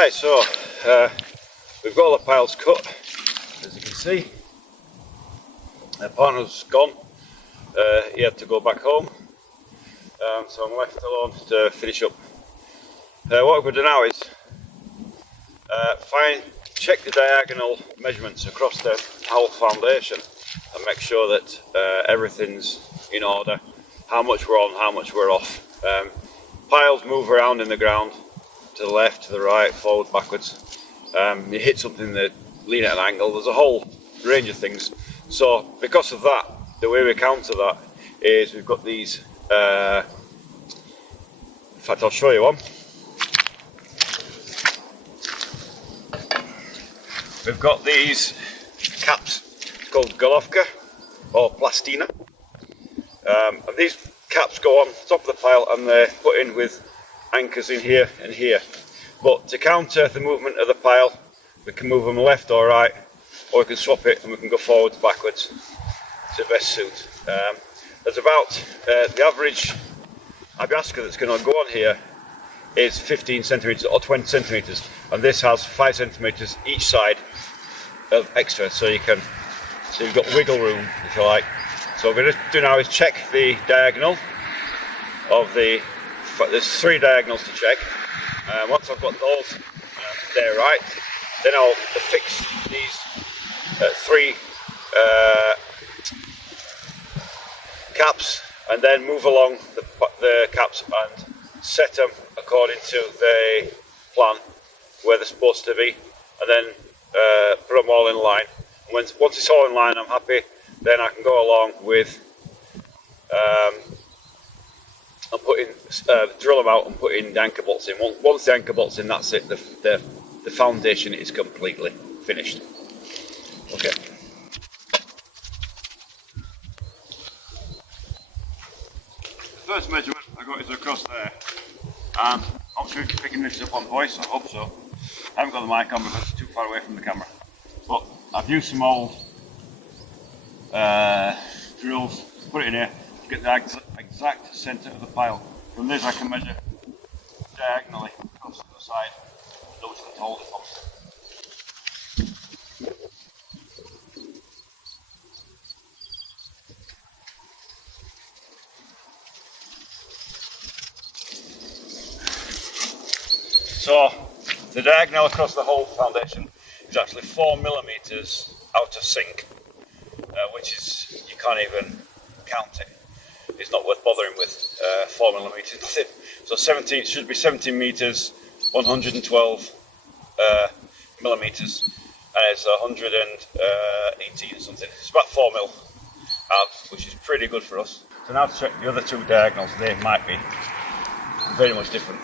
Right, so we've got all the piles cut, as you can see. My partner's gone, he had to go back home, so I'm left alone to finish up. What I'm going to do now is check the diagonal measurements across the whole foundation and make sure that everything's in order, how much we're on, how much we're off. Piles move around in the ground, to the left, to the right, forward, backwards. You hit something that lean at an angle, there's a whole range of things. So because of that, the way we counter that is we've got these, in fact I'll show you one. We've got these caps called Golovka or Plastina. And these caps go on top of the pile and they're put in with anchors in here and here. But to counter the movement of the pile, we can move them left or right, or we can swap it and we can go forwards, backwards to best suit. There's about the average Abiaska that's going to go on here is 15 centimeters or 20 centimeters, and this has 5 centimeters each side of extra, so you've got wiggle room if you like. So what we're going to do now is check the diagonal of there's 3 diagonals to check. Once I've got those there right, then I'll affix these 3 caps and then move along the caps and set them according to the plan where they're supposed to be, and then put them all in line. And once it's all in line, I'm happy, then I can go along with and drill them out and put in the anchor bolts in. Once the anchor bolts in, that's it. The foundation is completely finished. Okay. The first measurement I got is across there. Obviously you're picking this up on voice, I hope so. I haven't got the mic on because it's too far away from the camera. But I've used some old drills, put it in here to get the exact centre of the pile. From this I can measure diagonally across the other side, which can hold it from. So the diagonal across the whole foundation is actually 4 millimeters out of sync, which is, you can't even count it. It's not worth bothering with 4 millimeters. So 17 should be 17 meters, 112 millimeters, and it's 118 or something. It's about 4 mil out, which is pretty good for us. So now to check the other 2 diagonals. They might be very much different.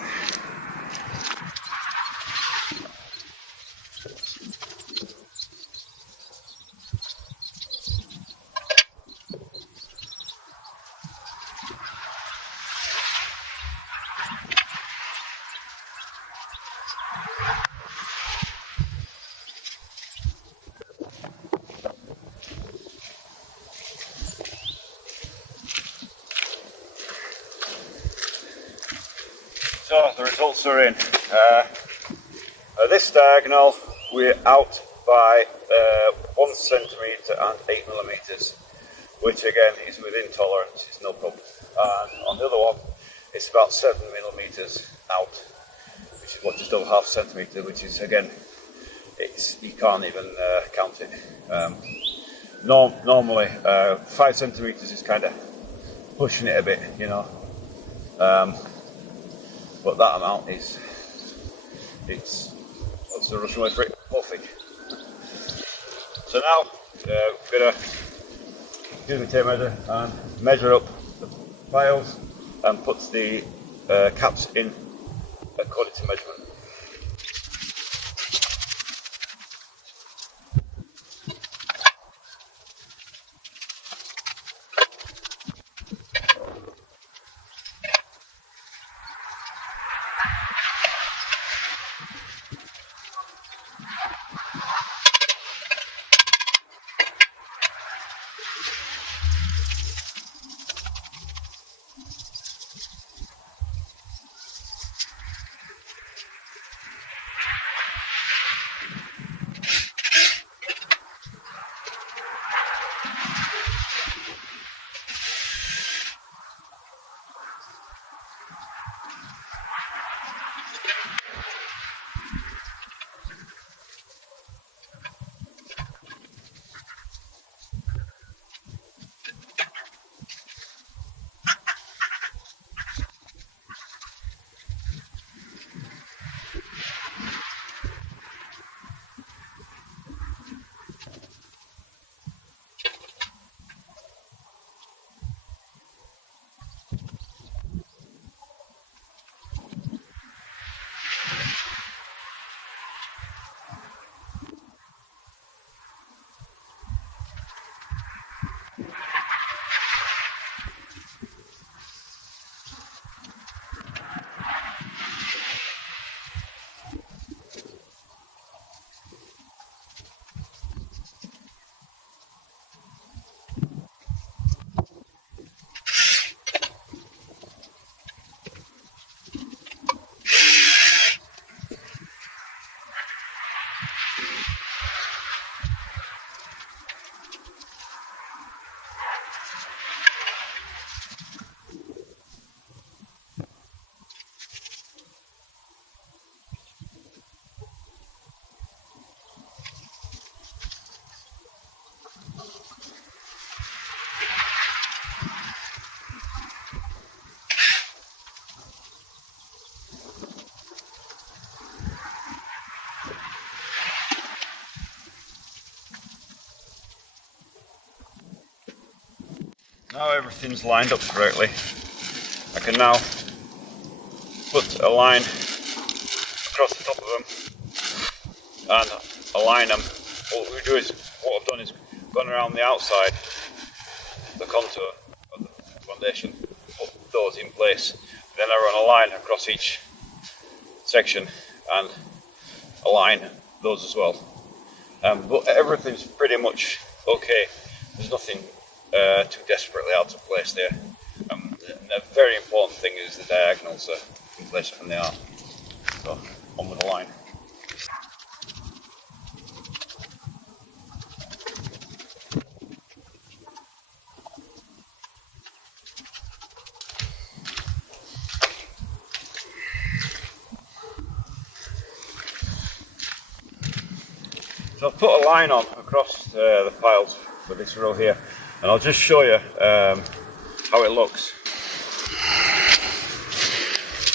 So the results are in. This diagonal we're out by 1 centimetre and 8 millimetres, which again is within tolerance, it's no problem. And on the other one it's about 7 millimetres out, which is what, just over half centimetre, which is again, you can't even count it. Normally 5 centimetres is kind of pushing it a bit, you know. But that amount it's what's the Russian word for it? Perfect. So now we're going to use the tape measure and measure up the piles and put the caps in according to measurement. Now everything's lined up correctly, I can now put a line across the top of them and align them. What I've done is gone around the outside, the contour of the foundation, put those in place. Then I run a line across each section and align those as well. But everything's pretty much okay. There's nothing too desperately out of place there. The very important thing is the diagonals are in place when they are. So on with the line. So I've put a line on across the piles for this row here, and I'll just show you how it looks.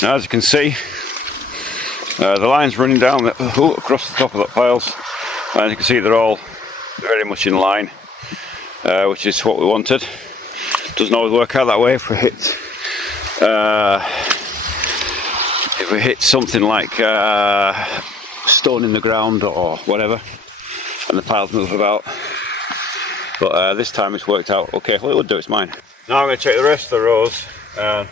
Now, as you can see, the line's running down across the top of the piles, and you can see they're all very much in line, which is what we wanted. Doesn't always work out that way if we hit something like stone in the ground or whatever, and the piles move about. But this time it's worked out okay. Well, it would do, it's mine. Now I'm going to check the rest of the rows and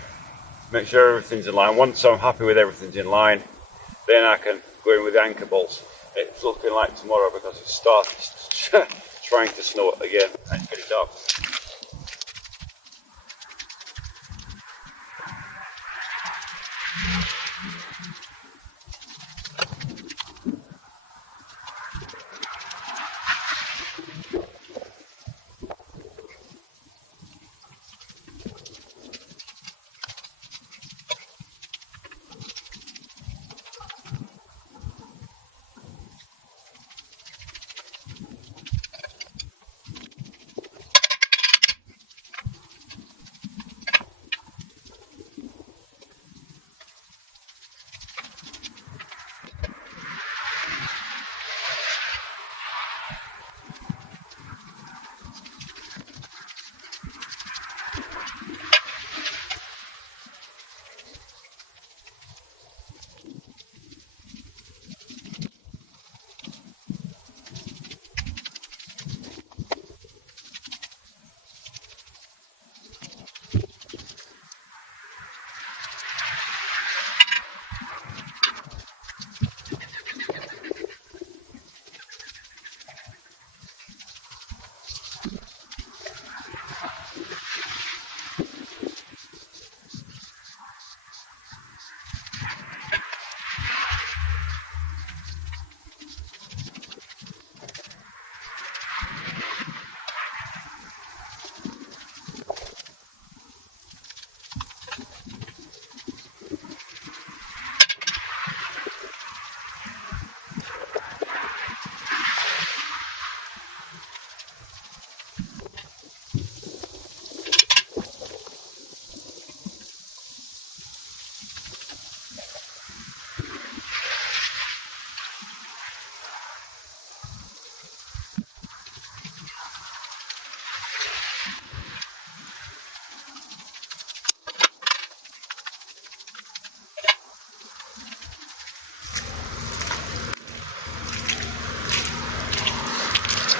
make sure everything's in line. Once I'm happy with everything's in line, then I can go in with the anchor bolts. It's looking like tomorrow because it starts trying to snow again. It's pretty dark.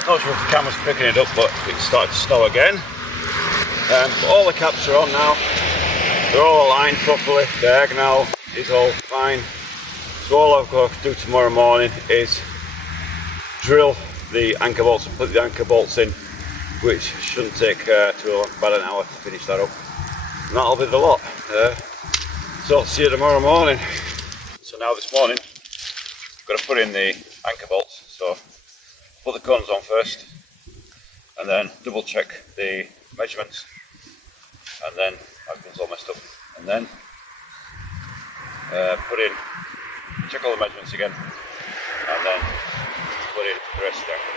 Not sure if the camera's picking it up, but it's started to snow again. But all the caps are on now. They're all aligned properly. Diagonal is all fine. So all I've got to do tomorrow morning is drill the anchor bolts and put the anchor bolts in, which shouldn't take too long, about an hour to finish that up. And that'll be the lot. So I'll see you tomorrow morning. So now this morning, I've got to put in the anchor bolts. So put the cones on first, and then double check the measurements, and then I've all messed up, and then check all the measurements again, and then put in the rest of the anchor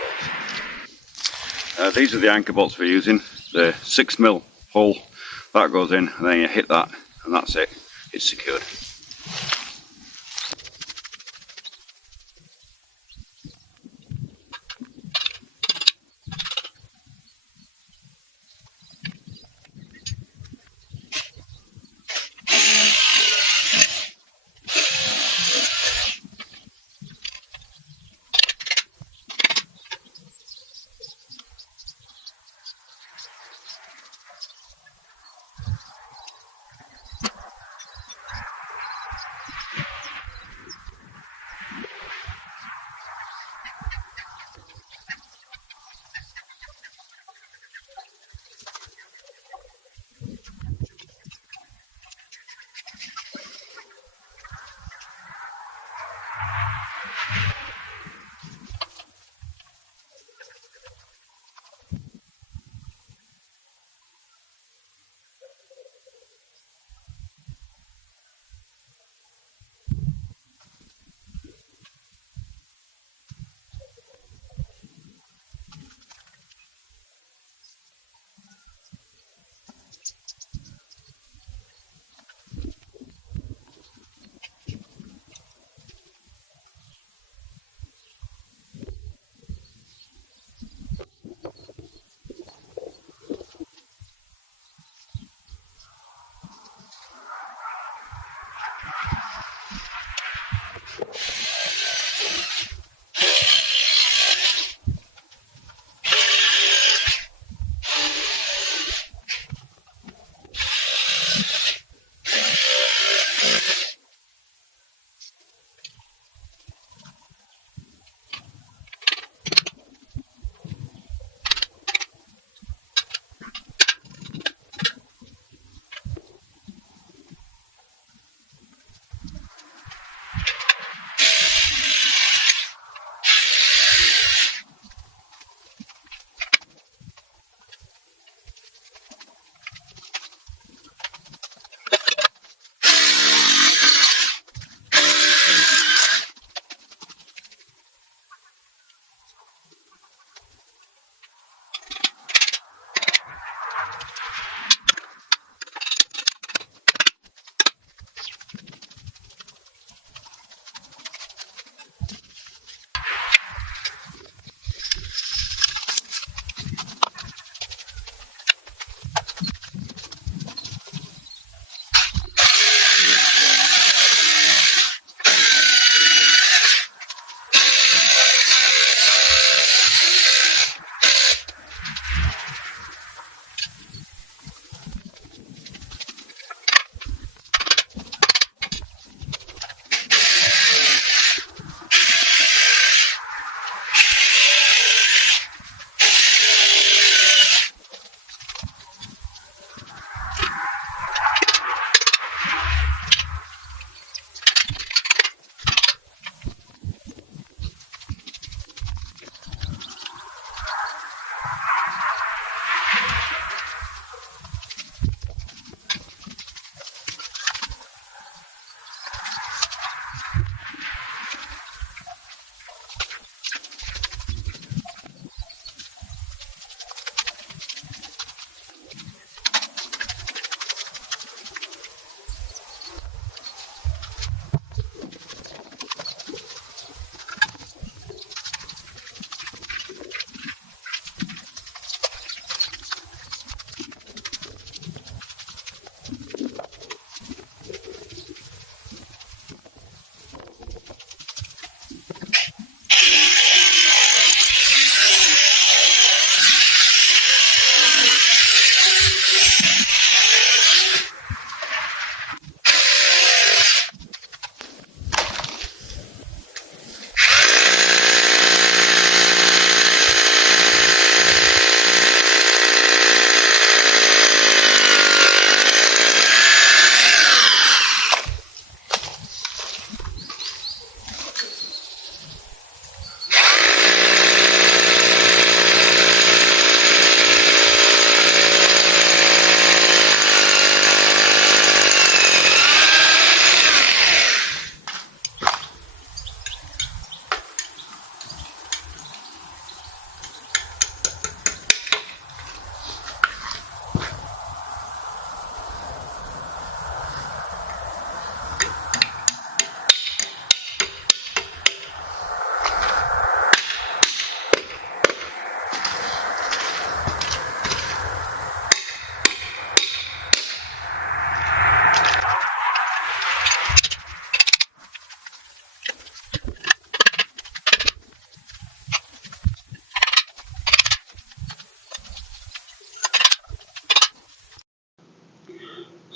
bolts. These are the anchor bolts we're using, the 6mm hole, that goes in, and then you hit that, and that's it, it's secured.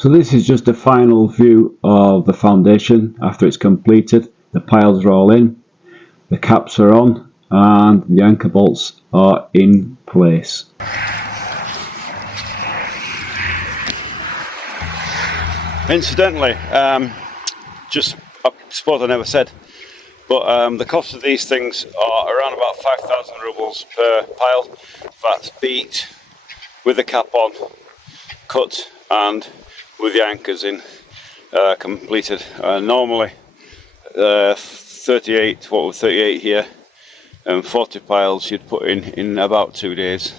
So this is just a final view of the foundation after it's completed. The piles are all in, the caps are on, and the anchor bolts are in place. Incidentally, I suppose I never said, but the cost of these things are around about 5,000 rubles per pile. That's beat, with the cap on, cut, and with the anchors in, completed. Normally 38 here, and 40 piles you'd put in about 2 days.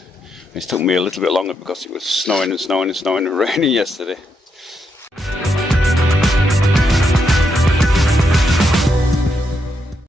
It took me a little bit longer because it was snowing and raining yesterday.